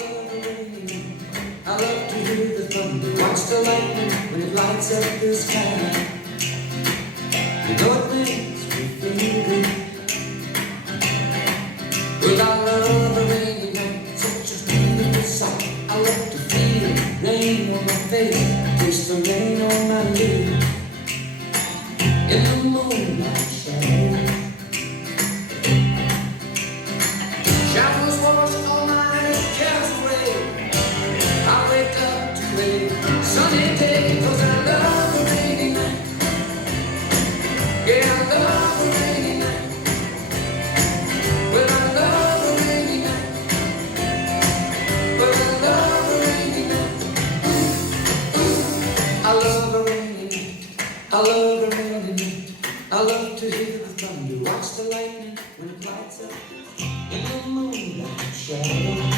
love the rainy night. I love to hear the thunder, watch the lightning when it lights up the sky. You know it makes me feel good. Well, I love the rainy night, such a beautiful sight. I love to feel rain on my face, taste the rain on my lips. In the moonlight shadow, showers wash all my cares away. I wake up to a sunny day, 'cause I love the rainy night. Yeah, I love the rainy night. Well, I love the rainy night. Well, I love the rainy night. I love the rainy night. I love the rainy night. I love to hear the thunder, watch the lightning when it lights up in the moonlight shadow.